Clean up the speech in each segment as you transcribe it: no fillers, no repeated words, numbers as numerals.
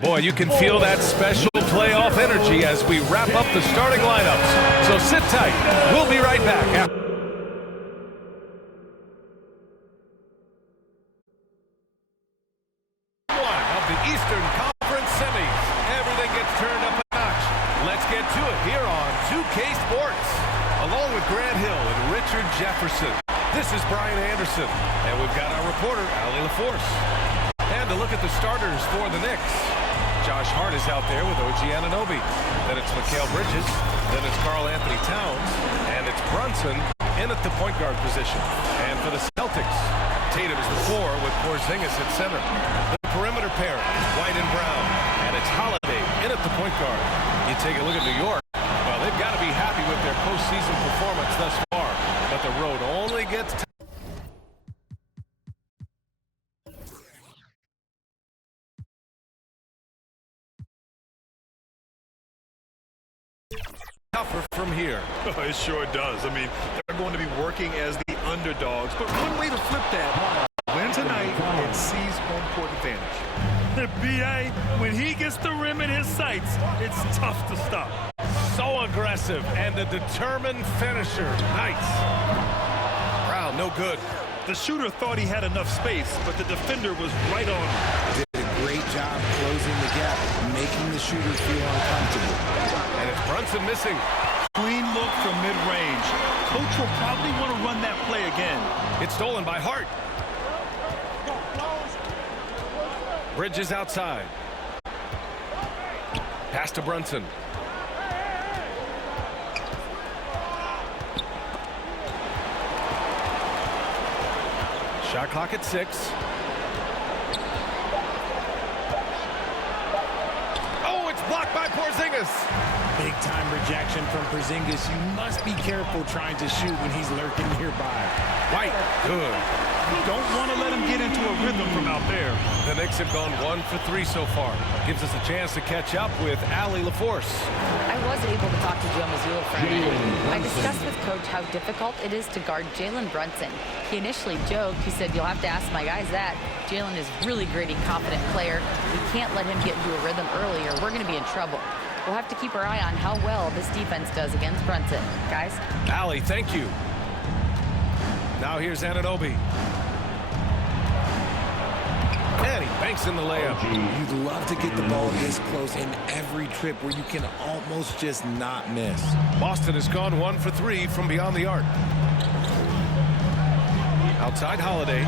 Boy, you can feel that special playoff energy as we wrap up the starting lineups. So sit tight. We'll be right back. One of the Eastern Conference semis. Everything gets turned up a notch. Let's get to it here on 2K Sports. Along with Grant Hill and Richard Jefferson, this is Brian Anderson. And we've got our reporter, Allie LaForce. And to look at the starters for the Knicks. Josh Hart is out there with OG Anunoby. Then it's Mikal Bridges. Then it's Karl Anthony Towns. And it's Brunson in at the point guard position. And for the Celtics, Tatum is the 4 with Porzingis at center. The perimeter pair, White and Brown. And it's Holiday in at the point guard. You take a look at New York. Well, they've got to be happy with their postseason performance thus far. But the road only gets tougher from here. It sure does. I mean, they're going to be working as the underdogs. But one way to flip that, win tonight and seize home court advantage. The B.A., when he gets the rim in his sights, it's tough to stop. So aggressive and a determined finisher. Nice. Brown, no good. The shooter thought he had enough space, but the defender was right on him. Did a great job closing the gap, making the shooter feel uncomfortable. And it's Brunson missing. Clean look from mid-range. Coach will probably want to run that play again. It's stolen by Hart. Bridges outside. Pass to Brunson. Shot clock at 6. Oh, it's blocked by Porzingis. Big time rejection from Porzingis. You must be careful trying to shoot when he's lurking nearby. White, good. You don't want to let him get into a rhythm from out there. The Knicks have gone 1 for 3 so far. Gives us a chance to catch up with Allie LaForce. I was able to talk to Joe Mazzulla Friday. I discussed with Coach how difficult it is to guard Jalen Brunson. He initially joked. He said, "You'll have to ask my guys that." Jalen is a really gritty, confident player. We can't let him get into a rhythm early or we're going to be in trouble. We'll have to keep our eye on how well this defense does against Brunson. Guys? Allie, thank you. Now here's Anunoby. And he banks in the layup. You'd love to get the ball this close in every trip where you can almost just not miss. Boston has gone 1 for 3 from beyond the arc. Outside Holiday.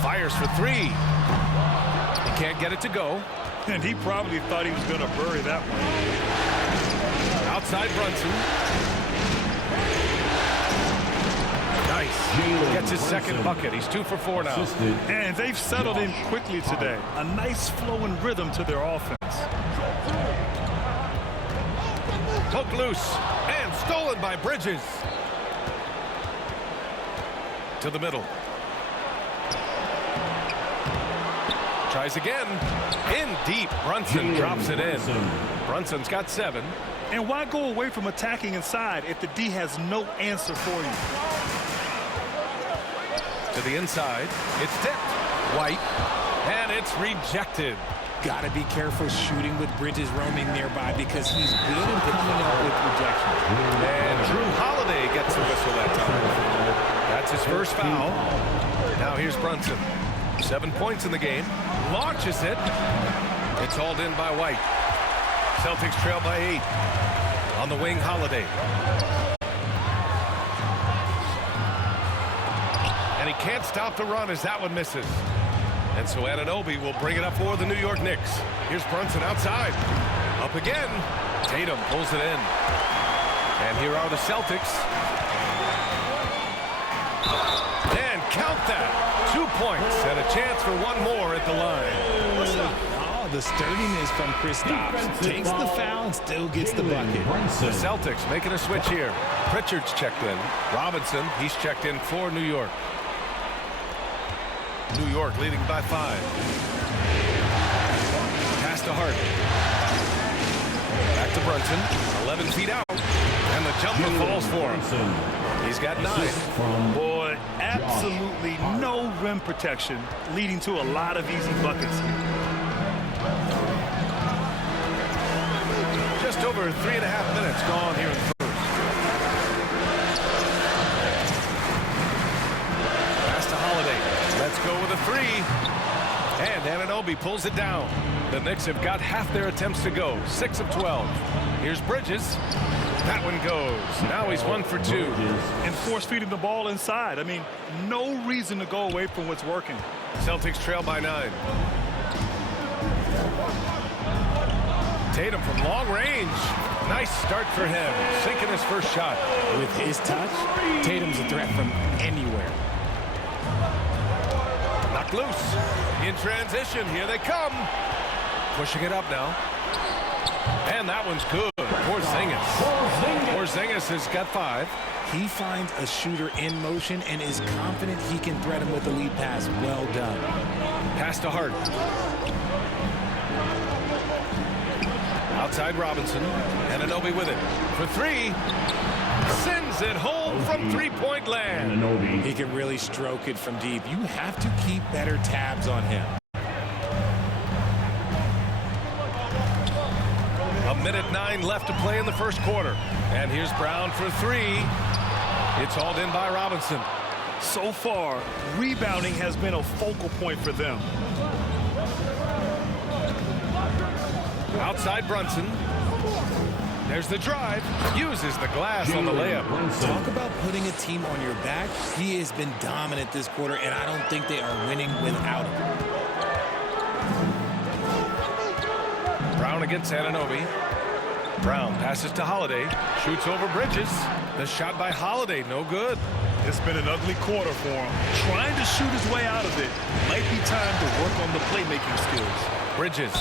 Fires for 3. He can't get it to go. And he probably thought he was going to bury that one. Outside Brunson. Nice. Gets his second bucket. He's 2 for 4 now. And they've settled in quickly today. A nice flowing rhythm to their offense. Hook loose. And stolen by Bridges. To the middle. Tries again. In deep. Brunson drops it in. Brunson's got 7. And why go away from attacking inside if the D has no answer for you? To the inside. It's tipped. White. And it's rejected. Got to be careful shooting with Bridges roaming nearby because he's good at coming up with rejections. And Drew Holiday gets the whistle that time. That's his first foul. Now here's Brunson. 7 points in the game. Launches it. It's hauled in by White. Celtics trail by 8. On the wing, Holiday. And he can't stop the run as that one misses. And so Anunoby will bring it up for the New York Knicks. Here's Brunson outside. Up again. Tatum pulls it in. And here are the Celtics. And count that. 2 points and a chance for one more at the line. Oh, the sturdiness from Kristaps. Takes the foul and still gets the bucket. The Celtics making a switch here. Pritchard's checked in. Robinson, he's checked in for New York. New York leading by 5. Pass to Hart. Back to Brunson. 11 feet out. And the jumper falls for him. He's got 9. Boy, absolutely no rim protection, leading to a lot of easy buckets here. Just over 3.5 minutes gone here in the first. Pass to Holiday. Let's go with a three. And Anunoby pulls it down. The Knicks have got half their attempts to go. 6 of 12. Here's Bridges. That one goes. Now he's 1 for 2. And force feeding the ball inside. I mean, no reason to go away from what's working. Celtics trail by 9. Tatum from long range. Nice start for him. Sinking his first shot. With his touch, Tatum's a threat from anywhere. Knocked loose. In transition. Here they come. Pushing it up now. And that one's good. Porzingis has got 5. He finds a shooter in motion and is confident he can threat him with the lead pass. Well done. Pass to Hart. Outside Robinson. Anunoby with it. For 3. Sends it home from three-point land. He can really stroke it from deep. You have to keep better tabs on him. A minute 9 left to play in the first quarter. And here's Brown for 3. It's hauled in by Robinson. So far, rebounding has been a focal point for them. Outside Brunson. There's the drive. Uses the glass on the layup. Talk about putting a team on your back. He has been dominant this quarter, and I don't think they are winning without him. Brown against Anunoby. Brown passes to Holiday. Shoots over Bridges. The shot by Holiday, no good. It's been an ugly quarter for him. Trying to shoot his way out of it. Might be time to work on the playmaking skills. Bridges.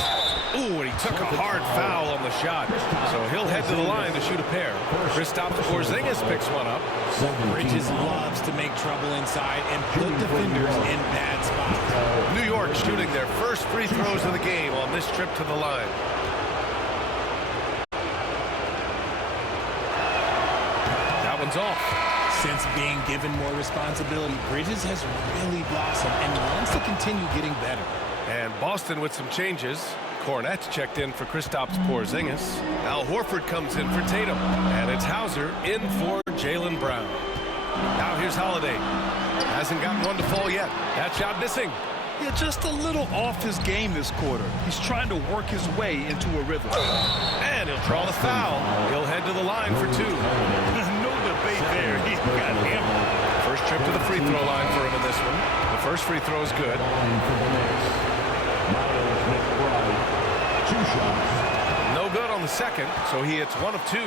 Ooh, and he took a hard foul on the shot. So he'll head to the line to shoot a pair. Kristaps Porzingis picks one up. Bridges loves to make trouble inside and put defenders in bad spots. New York shooting their first free throws of the game on this trip to the line. That one's off. Since being given more responsibility, Bridges has really blossomed and wants to continue getting better. And Boston with some changes. Cornette's checked in for Kristaps Porzingis. Al Horford comes in for Tatum. And it's Hauser in for Jaylen Brown. Now here's Holiday. Hasn't gotten one to fall yet. That shot missing. Yeah, just a little off his game this quarter. He's trying to work his way into a rhythm. And he'll draw the foul. He'll head to the line for 2. No debate there. He got hammered. First trip to the free throw line for him in this one. The first free throw is good. No good on the second, so he hits 1 of 2.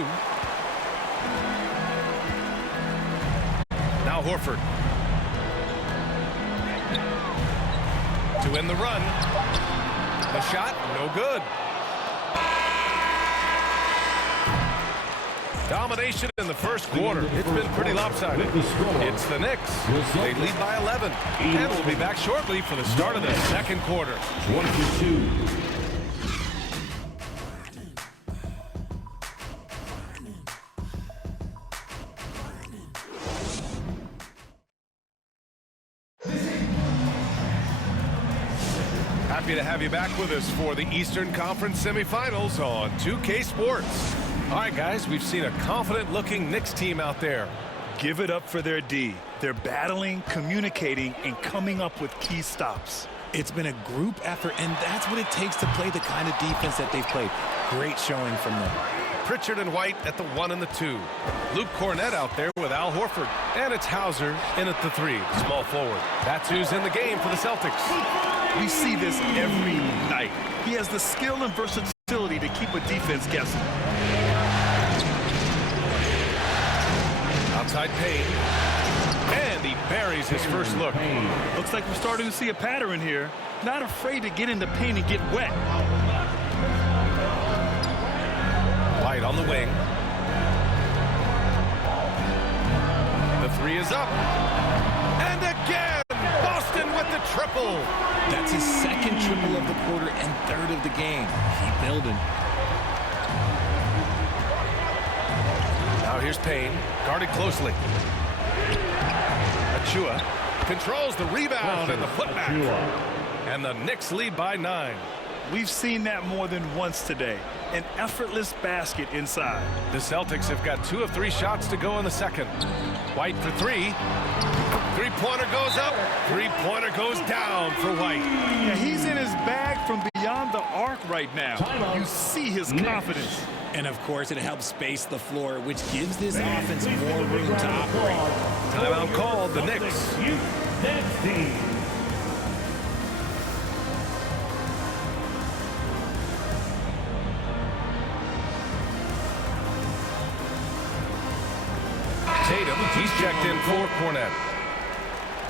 Now Horford. To win the run. The shot, no good. Domination in the first quarter. It's been pretty lopsided. It's the Knicks. They lead by 11. And we'll be back shortly for the start of the second quarter. 22. Happy to have you back with us for the Eastern Conference semifinals on 2K Sports. All right, guys, we've seen a confident-looking Knicks team out there. Give it up for their D. They're battling, communicating, and coming up with key stops. It's been a group effort, and that's what it takes to play the kind of defense that they've played. Great showing from them. Pritchard and White at the 1 and the 2. Luke Cornette out there with Al Horford. And it's Hauser in at the 3, small forward. That's who's in the game for the Celtics. We see this every night. He has the skill and versatility to keep a defense guessing. Outside Payne. And he buries his first look. Looks like we're starting to see a pattern here. Not afraid to get in the paint and get wet. White on the wing. The 3 is up. And again, Boston with the triple. That's his second triple of the quarter and third of the game. Keep building. Now here's Payne, guarded closely. Achua controls the rebound and the putback. And the Knicks lead by 9. We've seen that more than once today. An effortless basket inside. The Celtics have got 2 of 3 shots to go in the second. White for 3. Three-pointer goes up. Three-pointer goes down for White. Yeah, he's in his bag from beyond the arc right now. You see his confidence. And, of course, it helps space the floor, which gives this offense more room to operate. Timeout called, the Knicks. Tatum, he's checked in for Cornette.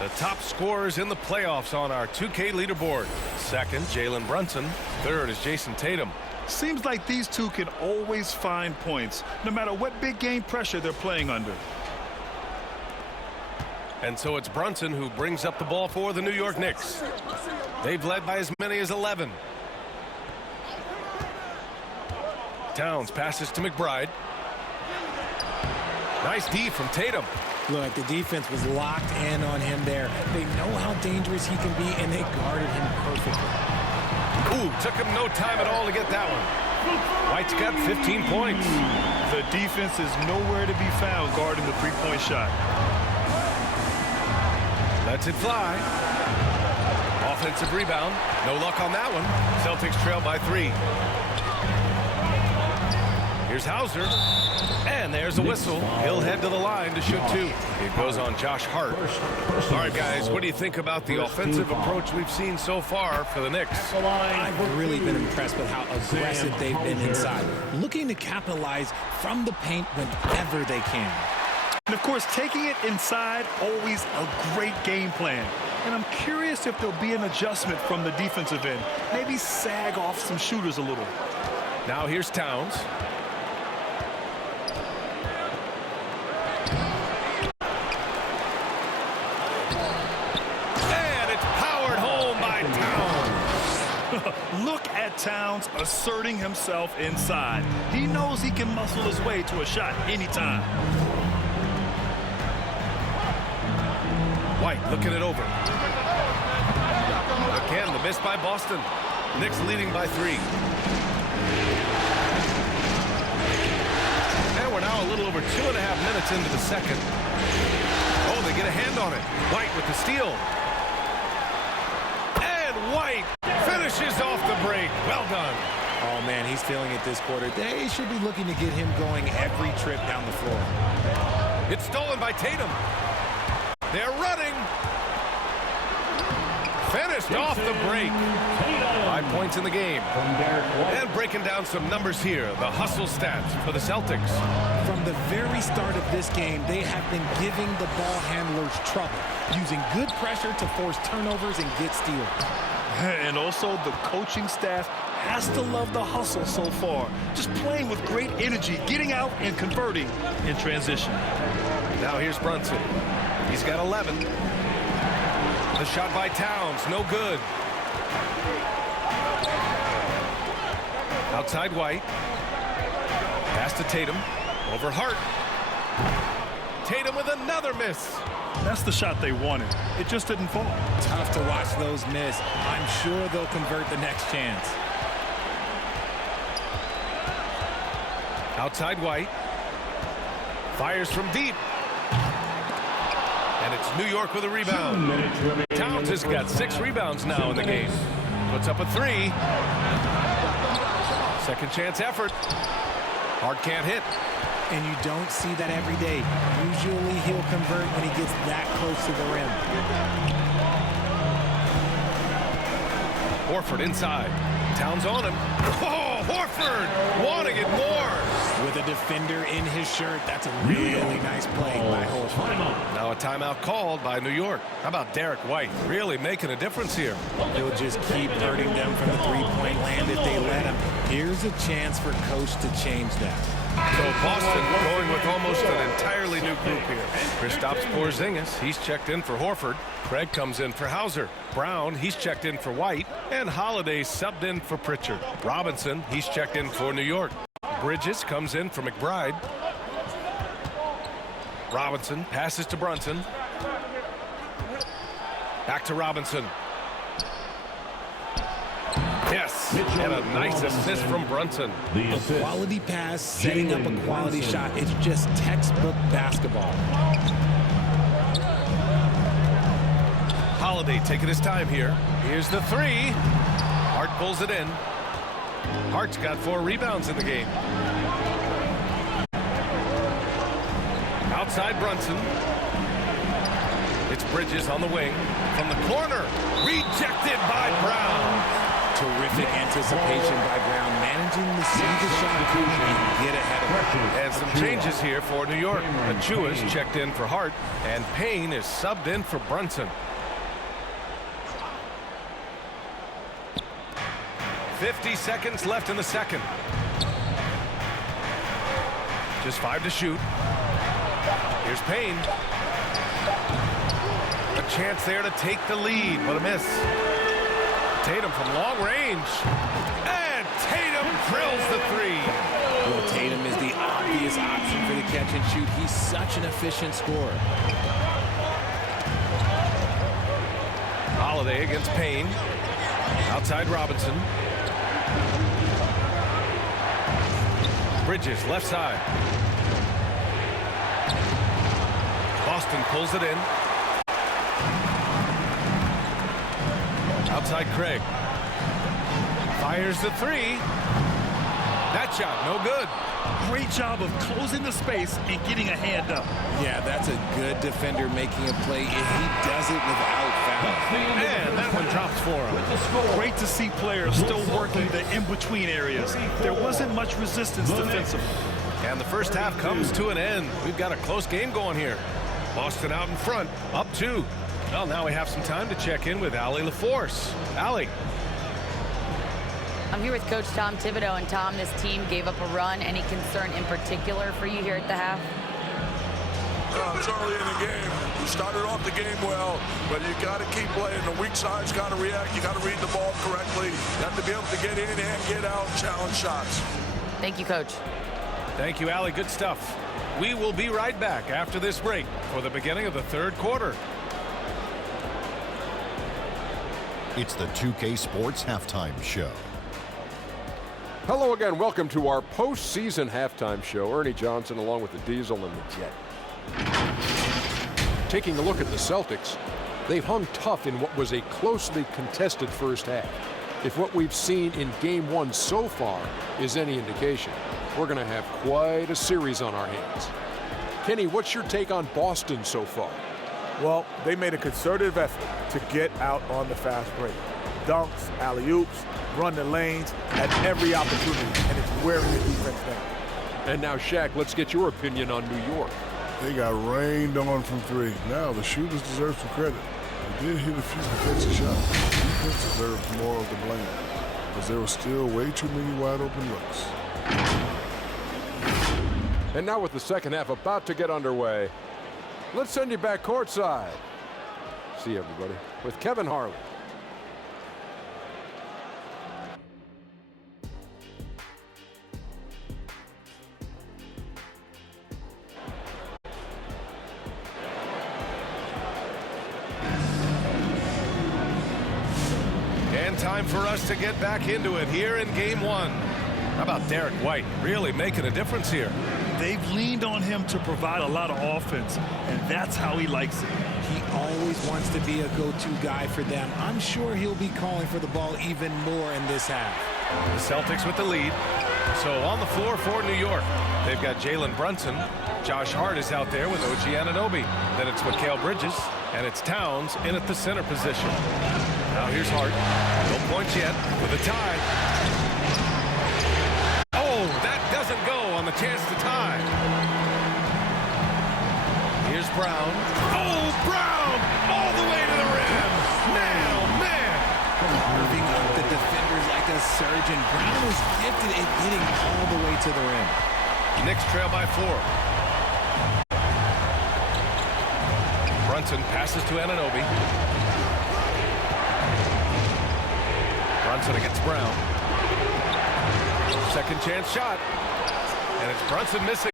The top scorers in the playoffs on our 2K leaderboard. Second, Jalen Brunson. Third is Jason Tatum. Seems like these two can always find points, no matter what big game pressure they're playing under. And so it's Brunson who brings up the ball for the New York Knicks. They've led by as many as 11. Towns passes to McBride. Nice D from Tatum. Look, the defense was locked in on him there. They know how dangerous he can be, and they guarded him perfectly. Ooh, took him no time at all to get that one. White's got 15 points. The defense is nowhere to be found guarding the three-point shot. Lets it fly. Offensive rebound. No luck on that one. Celtics trail by 3. Here's Hauser. And there's a whistle. He'll head to the line to shoot 2. It goes on Josh Hart. All right, guys, what do you think about the offensive approach we've seen so far for the Knicks? I've really been impressed with how aggressive they've been inside, looking to capitalize from the paint whenever they can. And, of course, taking it inside, always a great game plan. And I'm curious if there'll be an adjustment from the defensive end. Maybe sag off some shooters a little. Now here's Towns. Look at Towns asserting himself inside. He knows he can muscle his way to a shot anytime. White looking it over. Again, the miss by Boston. Knicks leading by 3. And we're now a little over 2.5 minutes into the second. Oh, they get a hand on it. White with the steal. And White finishes off the break. Well done. Oh, man, he's feeling it this quarter. They should be looking to get him going every trip down the floor. It's stolen by Tatum. They're running. Finished off the break. 5 points in the game. And breaking down some numbers here. The hustle stats for the Celtics. From the very start of this game, they have been giving the ball handlers trouble, using good pressure to force turnovers and get steals. And also the coaching staff has to love the hustle so far. Just playing with great energy, getting out and converting in transition. Now here's Brunson. He's got 11. The shot by Towns, no good. Outside White. Pass to Tatum. Over Hart. Tatum with another miss. That's the shot they wanted. It just didn't fall. Tough to watch those miss. I'm sure they'll convert the next chance. Outside White. Fires from deep. And it's New York with a rebound. Towns has got 6 rebounds now in the game. Puts up a 3. Second chance effort. Hart can't hit. And you don't see that every day. Usually he'll convert when he gets that close to the rim. Horford inside. Towns on him. Oh, Horford wanting it more. With a defender in his shirt, that's a really nice play by Horford. Now a timeout called by New York. How about Derek White? Really making a difference here. He'll just keep hurting them from the three-point land if they let him. Here's a chance for Coach to change that. So Boston going with almost an entirely new group here. Kristaps Porzingis, he's checked in for Horford. Craig comes in for Hauser. Brown, he's checked in for White. And Holiday subbed in for Pritchard. Robinson, he's checked in for New York. Bridges comes in for McBride. Robinson passes to Brunson. Back to Robinson. Yes, and a nice assist from Brunson. A quality pass, setting up a quality shot. It's just textbook basketball. Holiday taking his time here. Here's the three. Hart pulls it in. Hart's got 4 rebounds in the game. Outside Brunson. It's Bridges on the wing. From the corner. Rejected by Brown. Terrific anticipation by Brown, managing to see the shot and get ahead of it. And some changes here for New York. Achua's checked in for Hart, and Payne is subbed in for Brunson. 50 seconds left in the second. Just 5 to shoot. Here's Payne. A chance there to take the lead, but a miss. Tatum from long range. And Tatum drills the 3. Well, Tatum is the obvious option for the catch and shoot. He's such an efficient scorer. Holiday against Payne. Outside Robinson. Bridges left side. Boston pulls it in. Outside Craig. Fires the 3. That shot no good. Great job of closing the space and getting a hand up. Yeah, that's a good defender making a play, and he does it without foul. And that one drops for him. Great to see players still working the in-between areas. There wasn't much resistance defensively. And the first half comes to an end. We've got a close game going here. Boston out in front, up 2. Well, now we have some time to check in with Allie LaForce. Allie. I'm here with Coach Tom Thibodeau. And Tom, this team gave up a run. Any concern in particular for you here at the half? It's early in the game. We started off the game well, but you got to keep playing. The weak side's got to react. You got to read the ball correctly. You have to be able to get in and get out, challenge shots. Thank you, Coach. Thank you, Allie. Good stuff. We will be right back after this break for the beginning of the third quarter. It's the 2K Sports Halftime Show. Hello again. Welcome to our postseason halftime show. Ernie Johnson along with the Diesel and the Jet. Taking a look at the Celtics, they've hung tough in what was a closely contested first half. If what we've seen in Game 1 so far is any indication, we're going to have quite a series on our hands. Kenny, what's your take on Boston so far? Well, they made a concerted effort to get out on the fast break. Dunks, alley-oops, run the lanes at every opportunity, and it's wearing the defense down. And now, Shaq, let's get your opinion on New York. They got rained on from 3. Now the shooters deserve some credit. They did hit a few defensive shots. The defense deserves more of the blame, because there were still way too many wide open looks. And now with the second half about to get underway, let's send you back courtside. See everybody with Kevin Harlan. And time for us to get back into it here in Game 1. How about Derek White really making a difference here? They've leaned on him to provide a lot of offense, and that's how he likes it. He always wants to be a go-to guy for them. I'm sure he'll be calling for the ball even more in this half. The Celtics with the lead. So on the floor for New York, they've got Jalen Brunson. Josh Hart is out there with OG Anunoby. Then it's Mikal Bridges, and it's Towns in at the center position. Now here's Hart. No points yet with a tie. Oh, that doesn't go on the chance to tie. Here's Brown. Oh, Brown! All the way to the rim. Man, oh, man. Carving up the defenders like a surgeon. Brown was gifted at getting all the way to the rim. Knicks trail by 4. Brunson passes to Anunoby. Brunson against Brown. Second chance shot. And it's Brunson missing.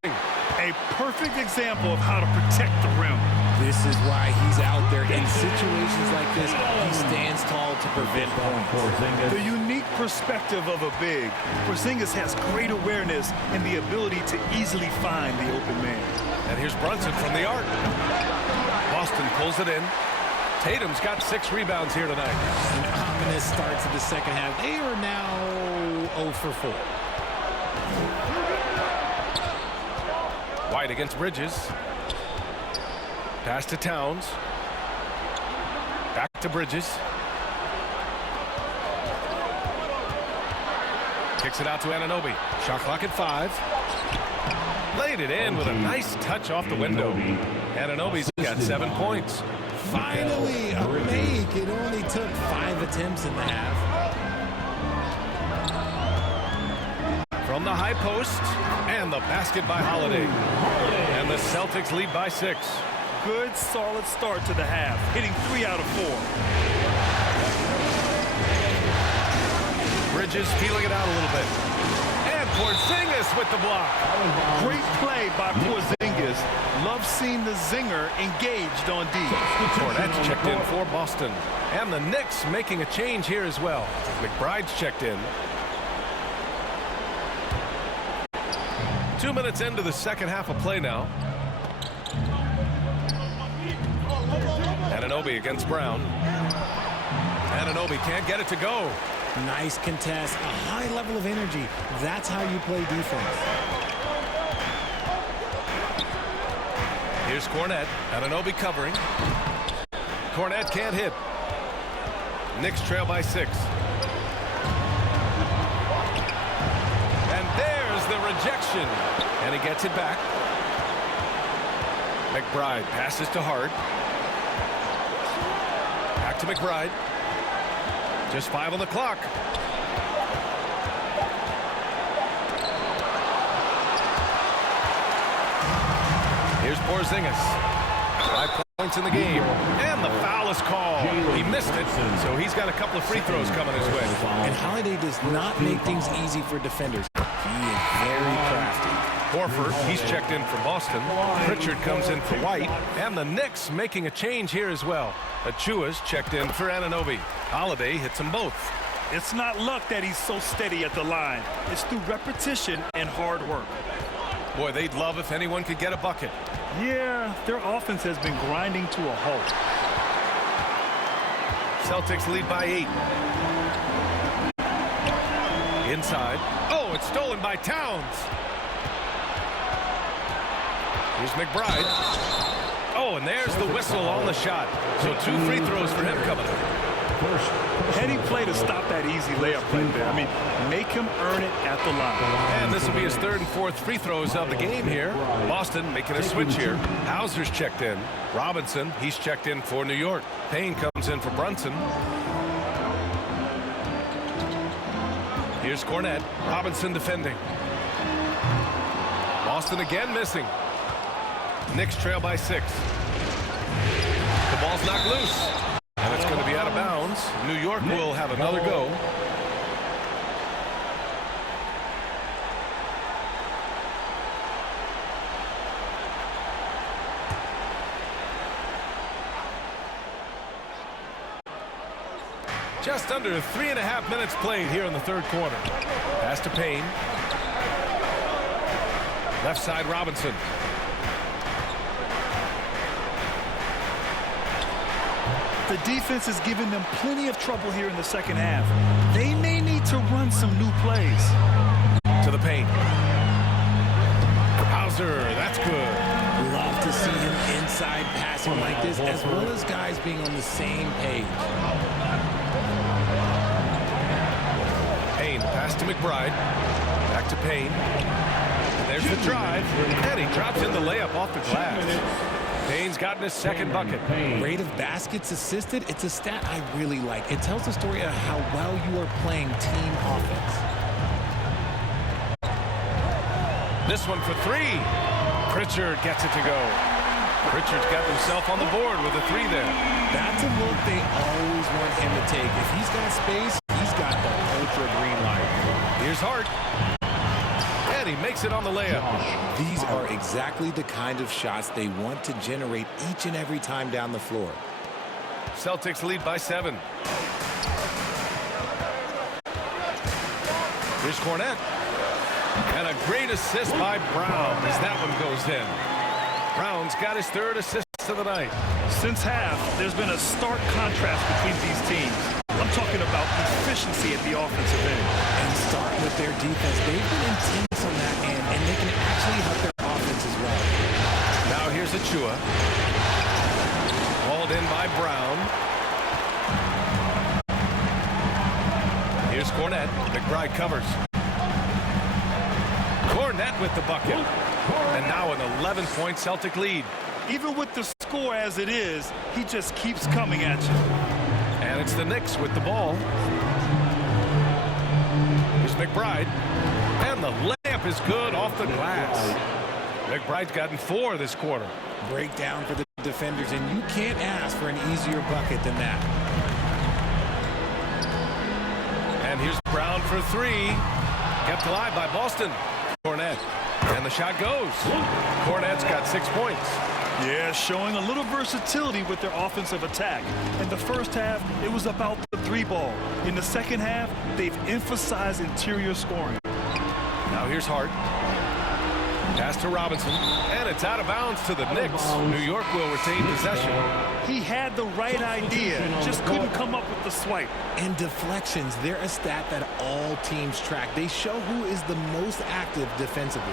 A perfect example of how to protect the rim. This is why he's out there. In situations like this, he stands tall well to prevent points. The unique perspective of a big. Porzingis has great awareness and the ability to easily find the open man. And here's Brunson from the arc. Boston pulls it in. Tatum's got 6 rebounds here tonight. An ominous start to the second half. They are now 0 for 4. White against Bridges. Pass to Towns. Back to Bridges. Kicks it out to Anunoby. Shot clock at 5. Laid it in with a nice touch off the window. Anunoby's got 7 points. Finally, a make. It only took 5 attempts in the half. From the high post, and the basket by Holiday. And the Celtics lead by 6. Good, solid start to the half, hitting 3 out of 4. Bridges feeling it out a little bit. And Porzingis with the block. Great play by Porzingis. Love seeing the zinger engaged on D. Cornette's checked in for Boston. And the Knicks making a change here as well. McBride's checked in. 2 minutes into the second half of play now. Anunoby against Brown. Anunoby can't get it to go. Nice contest, a high level of energy. That's how you play defense. Here's Cornette. Anunoby covering. Cornette can't hit. Knicks trail by 6. And there's the rejection. And he gets it back. McBride passes to Hart. Back to McBride. Just 5 on the clock. Here's Porzingis. 5 points in the game. And the foul is called. He missed it, so he's got a couple of free throws coming his way. And Holiday does not make things easy for defenders. He is very crafty. Horford, he's checked in for Boston. Pritchard comes in for White. And the Knicks making a change here as well. Achua's checked in for Anunoby. Holiday hits them both. It's not luck that he's so steady at the line. It's through repetition and hard work. Boy, they'd love if anyone could get a bucket. Yeah, their offense has been grinding to a halt. Celtics lead by 8. Inside. Oh, it's stolen by Towns. Here's McBride. Oh, and there's the whistle on the shot. So 2 free throws for him coming up. Heady play to stop that easy layup right there. I mean, make him earn it at the line. And this will be his 3rd and 4th free throws of the game here. Boston making a switch here. Hauser's checked in. Robinson, he's checked in for New York. Payne comes in for Brunson. Here's Cornette. Robinson defending. Boston again missing. Knicks trail by 6. The ball's knocked loose. And it's going to be out of bounds. New York will have another go. Just under 3.5 minutes played here in the 3rd quarter. Pass to Payne. Left side Robinson. The defense is giving them plenty of trouble here in the second half. They may need to run some new plays. To the paint. Hauser, that's good. Love to see him inside passing like this, as well as guys being on the same page. Payne, pass to McBride. Back to Payne. And there's the drive. And he drops in the layup off the glass. Payne's gotten his 2nd bucket. Rate of baskets assisted, it's a stat I really like. It tells the story of how well you are playing team offense. This one for 3. Pritchard gets it to go. Pritchard's got himself on the board with a 3 there. That's a look they always want him to take. If he's got space, he's got the ultra green light. Here's Hart. And he makes it on the layup. These are exactly the kind of shots they want to generate each and every time down the floor. Celtics lead by 7. Here's Cornette. And a great assist by Brown as that one goes in. Brown's got his third assist of the night. Since half, there's been a stark contrast between these teams. I'm talking about efficiency at the offensive end. And start with their defense. They've been intense on that end, and they can actually help their offense as well. Now here's Achua. Hauled in by Brown. Here's Cornette. McBride covers. Cornette with the bucket. And now an 11-point Celtic lead. Even with the score as it is, he just keeps coming at you. And it's the Knicks with the ball. Here's McBride. And the layup is good off the glass. McBride's gotten 4 this quarter. Breakdown for the defenders, and you can't ask for an easier bucket than that. And here's Brown for 3. Kept alive by Boston. Cornette. And the shot goes. Cornette's got 6 points. Yeah, showing a little versatility with their offensive attack. In the first half, it was about the 3-ball. In the second half, they've emphasized interior scoring. Now here's Hart. Pass to Robinson. And it's out of bounds to the Knicks. New York will retain possession. He had the right idea, just couldn't come up with the swipe. And deflections, they're a stat that all teams track. They show who is the most active defensively.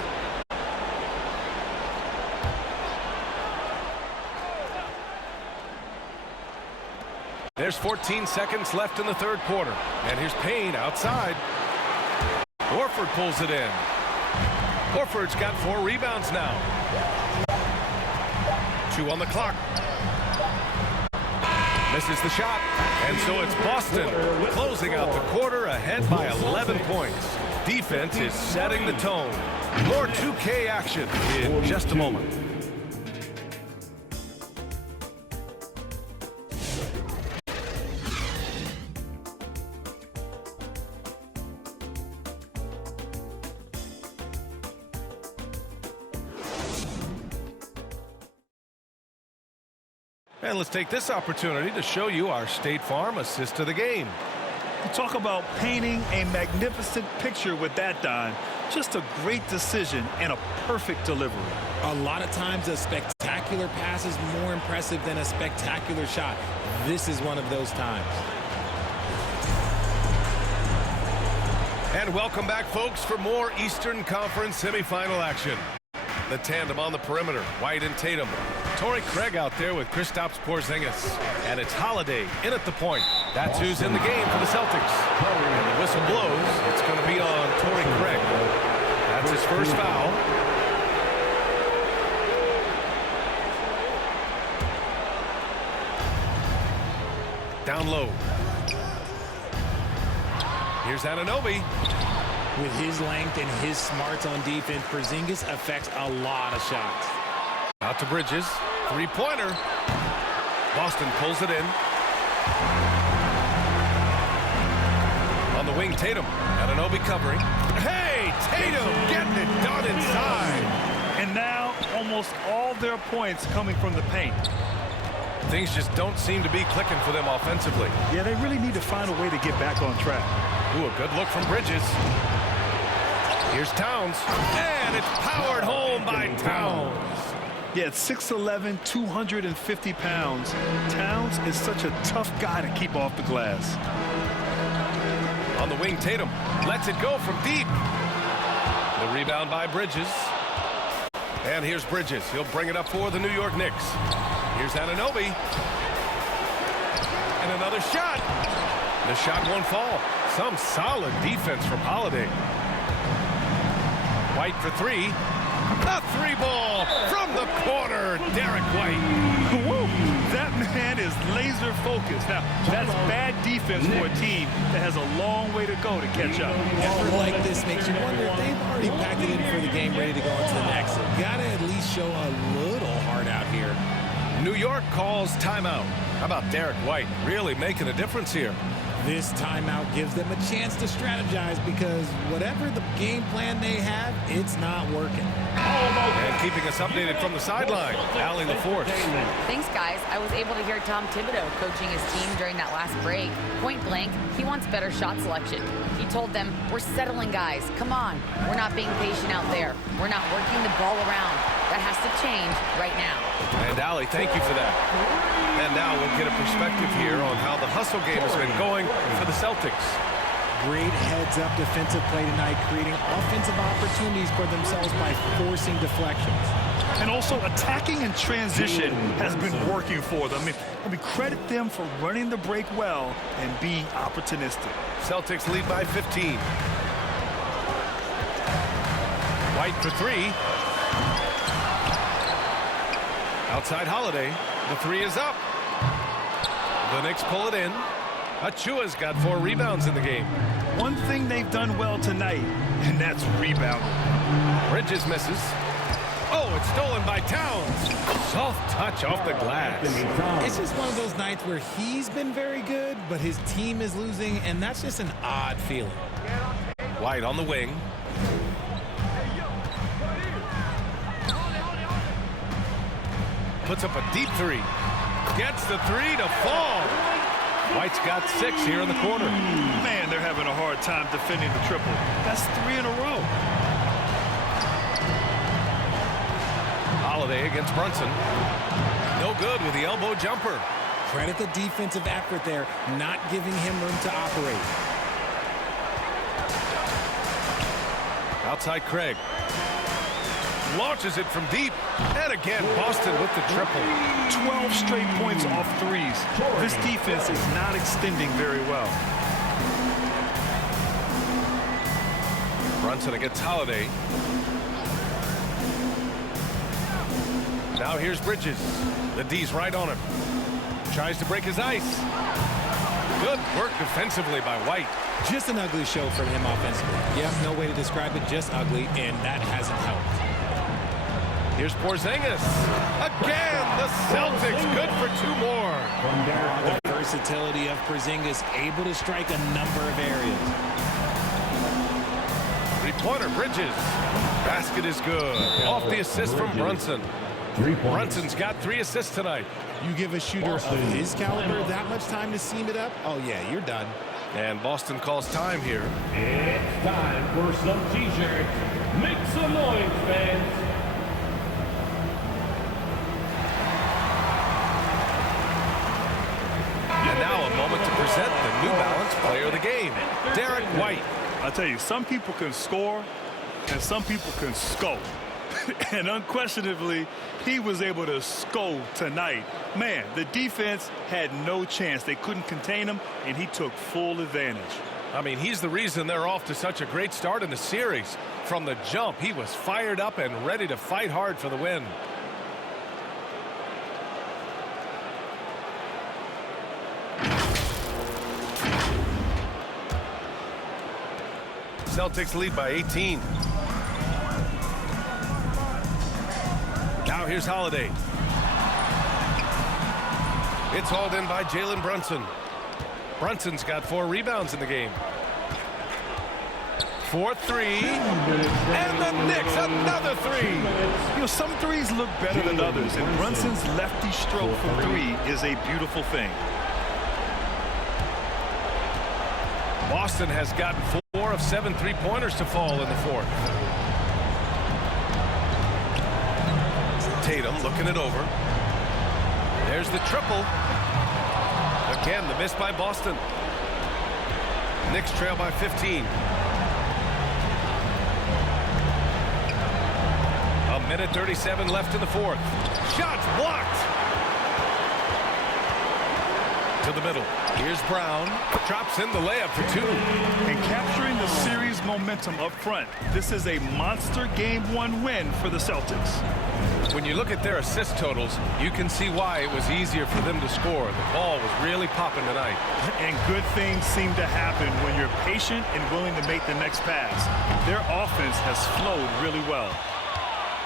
There's 14 seconds left in the third quarter. And here's Payne outside. Horford pulls it in. Horford's got 4 rebounds now. 2 on the clock. Misses the shot. And so it's Boston closing out the quarter ahead by 11 points. Defense is setting the tone. More 2K action in just a moment. And let's take this opportunity to show you our State Farm assist to the game. You talk about painting a magnificent picture with that, Don. Just a great decision and a perfect delivery. A lot of times a spectacular pass is more impressive than a spectacular shot. This is one of those times. And welcome back, folks, for more Eastern Conference semifinal action. The tandem on the perimeter, White and Tatum. Torrey Craig out there with Kristaps Porzingis. And it's Holiday in at the point. That's who's in the game for the Celtics. And the whistle blows. It's going to be on Torrey Craig. That's his first foul. Down low. Here's Anunoby. With his length and his smarts on defense, Porzingis affects a lot of shots. Out to Bridges. 3-pointer. Boston pulls it in. On the wing, Tatum. Anunoby covering. Hey, Tatum getting it done inside. And now almost all their points coming from the paint. Things just don't seem to be clicking for them offensively. Yeah, they really need to find a way to get back on track. Ooh, a good look from Bridges. Here's Towns. And it's powered home by Towns. Yeah, it's 6'11", 250 pounds. Towns is such a tough guy to keep off the glass. On the wing, Tatum lets it go from deep. The rebound by Bridges. And here's Bridges. He'll bring it up for the New York Knicks. Here's Anunoby. And another shot. The shot won't fall. Some solid defense from Holiday. White for 3. A 3-ball from the corner. Derek White. Woo. That man is laser focused. Now, that's bad defense for a team that has a long way to go to catch up. Effort like this makes you wonder if they've already packed it in for the game, ready to go on to the next. Gotta at least show a little heart out here. New York calls timeout. How about Derek White really making a difference here? This timeout gives them a chance to strategize because whatever the game plan they have, it's not working. And keeping us updated from the sideline, Allie LaForce. Thanks, guys. I was able to hear Tom Thibodeau coaching his team during that last break. Point blank, he wants better shot selection. He told them, we're settling, guys. Come on. We're not being patient out there. We're not working the ball around. That has to change right now. And Allie, thank you for that. And now we'll get a perspective here on how the hustle game has been going for the Celtics. Great heads-up defensive play tonight, creating offensive opportunities for themselves by forcing deflections. And also attacking in transition has been working for them. I mean, credit them for running the break well and being opportunistic. Celtics lead by 15. White for three. Outside Holiday. The three is up. The Knicks pull it in. Achua's got 4 rebounds in the game. One thing they've done well tonight, and that's rebounding. Bridges misses. Oh, it's stolen by Towns. Soft touch off the glass. It's just one of those nights where he's been very good, but his team is losing, and that's just an odd feeling. White on the wing. Puts up a deep three. Gets the three to fall. White's got 6 here in the quarter. Man, they're having a hard time defending the triple. That's 3 in a row. Holiday against Brunson. No good with the elbow jumper. Credit the defensive effort there, not giving him room to operate. Outside Craig. Launches it from deep. And again, Boston with the triple. 12 straight points off threes. This defense is not extending very well. Brunson against Holiday. Now here's Bridges. The D's right on him. Tries to break his ice. Good work defensively by White. Just an ugly show from him offensively. Yeah, no way to describe it, just ugly, and that hasn't helped. Here's Porzingis. Again, the Celtics good for 2 more. The versatility of Porzingis, able to strike a number of areas. 3-pointer, Bridges. Basket is good. Off the assist from Brunson. Brunson's got 3 assists tonight. You give a shooter of his caliber that much time to seam it up, oh yeah, you're done. And Boston calls time here. It's time for some t-shirts. Make some noise, fans. And now a moment to present the New Balance Player of the Game, Derek White. I'll tell you, some people can score and some people can score. And unquestionably, he was able to score tonight. Man, the defense had no chance. They couldn't contain him, and he took full advantage. I mean, he's the reason they're off to such a great start in the series. From the jump, he was fired up and ready to fight hard for the win. Celtics lead by 18. Now here's Holiday. It's hauled in by Jalen Brunson. Brunson's got 4 rebounds in the game. 4-3. And the Knicks another 3. You know, some threes look better than others, and Brunson's lefty stroke from 3 is a beautiful thing. Boston has gotten 4 of 7 3-pointers to fall in the 4th. Tatum looking it over. There's the triple. Again, the miss by Boston. Knicks trail by 15. A minute 37 left in the 4th. Shots blocked. To the middle. Here's Brown. Drops in the layup for 2. And capturing the series momentum up front. This is a monster Game 1 win for the Celtics. When you look at their assist totals, you can see why it was easier for them to score. The ball was really popping tonight. And good things seem to happen when you're patient and willing to make the next pass. Their offense has flowed really well.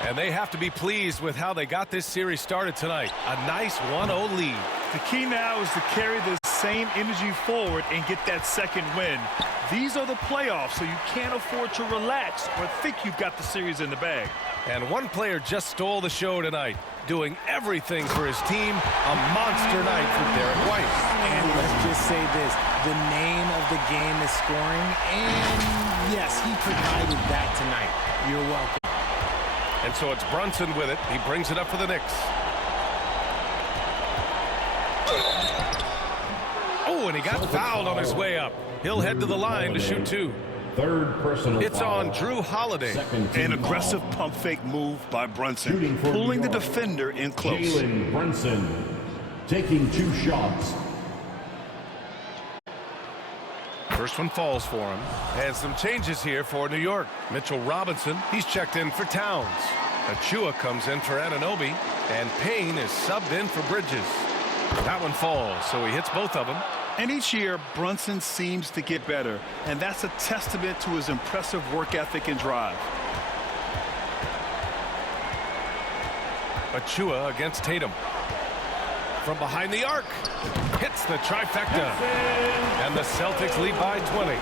And they have to be pleased with how they got this series started tonight. A nice 1-0 lead. The key now is to carry this same energy forward and get that second win. These are the playoffs, so you can't afford to relax or think you've got the series in the bag. And one player just stole the show tonight, doing everything for his team. A monster night for Derek White. And let's just say this, the name of the game is scoring, and yes, he provided that tonight. You're welcome. And so it's Brunson with it. He brings it up for the Knicks. Oh, and he got fouled on his way up. He'll head to the line to shoot two. Third personal It's foul. on Drew Holiday. An aggressive pump fake move by Brunson, pulling the defender in close. Jalen Brunson taking 2 shots. First one falls for him. And some changes here for New York. Mitchell Robinson, he's checked in for Towns. Achua comes in for Anunoby. And Payne is subbed in for Bridges. That one falls, so he hits both of them. And each year, Brunson seems to get better, and that's a testament to his impressive work ethic and drive. Achua against Tatum. From behind the arc. Hits the trifecta. And the Celtics lead by 20.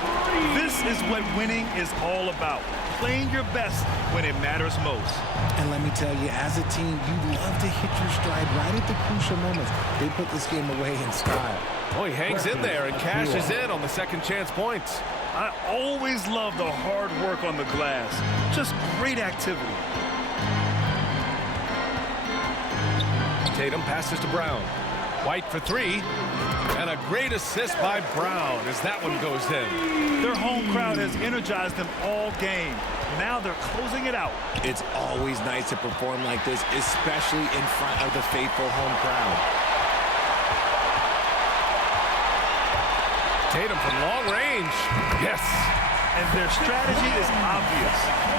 This is what winning is all about. Playing your best when it matters most. And let me tell you, as a team, you love to hit your stride right at the crucial moments. They put this game away in style. Oh, he hangs in there and cashes in on the second chance points. I always love the hard work on the glass. Just great activity. Tatum passes to Brown. White for three. And a great assist by Brown as that one goes in. Their home crowd has energized them all game. Now they're closing it out. It's always nice to perform like this, especially in front of the faithful home crowd. Tatum from long range. Yes. And their strategy is obvious.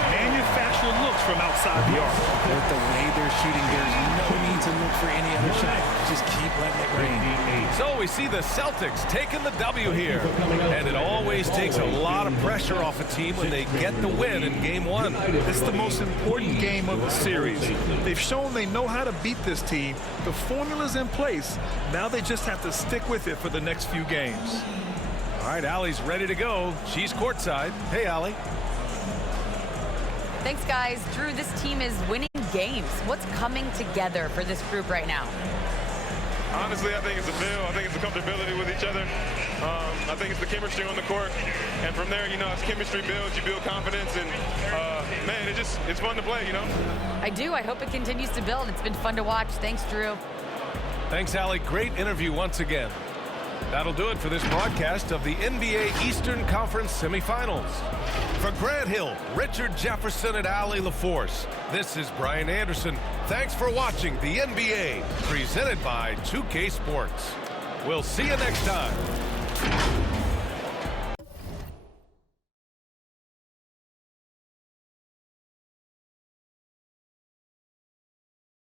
Manufacture looks from outside the arc. With the way they're shooting, there's no need to look for any other shot. Just keep letting it rain. So we see the Celtics taking the W here. And it always takes a lot of pressure off a team when they get the win in Game 1. It's the most important game of the series. They've shown they know how to beat this team. The formula's in place. Now they just have to stick with it for the next few games. All right, Allie's ready to go. She's courtside. Hey, Allie. Thanks, guys. Drew, this team is winning games. What's coming together for this group right now? Honestly, I think it's a feel. I think it's the comfortability with each other. I think it's the chemistry on the court. And from there, you know, as chemistry builds, you build confidence. And, man, it's fun to play, you know? I do. I hope it continues to build. It's been fun to watch. Thanks, Drew. Thanks, Allie. Great interview once again. That'll do it for this broadcast of the NBA Eastern Conference semifinals. For Grant Hill, Richard Jefferson, and Allie LaForce, this is Brian Anderson. Thanks for watching the NBA, presented by 2K Sports. We'll see you next time.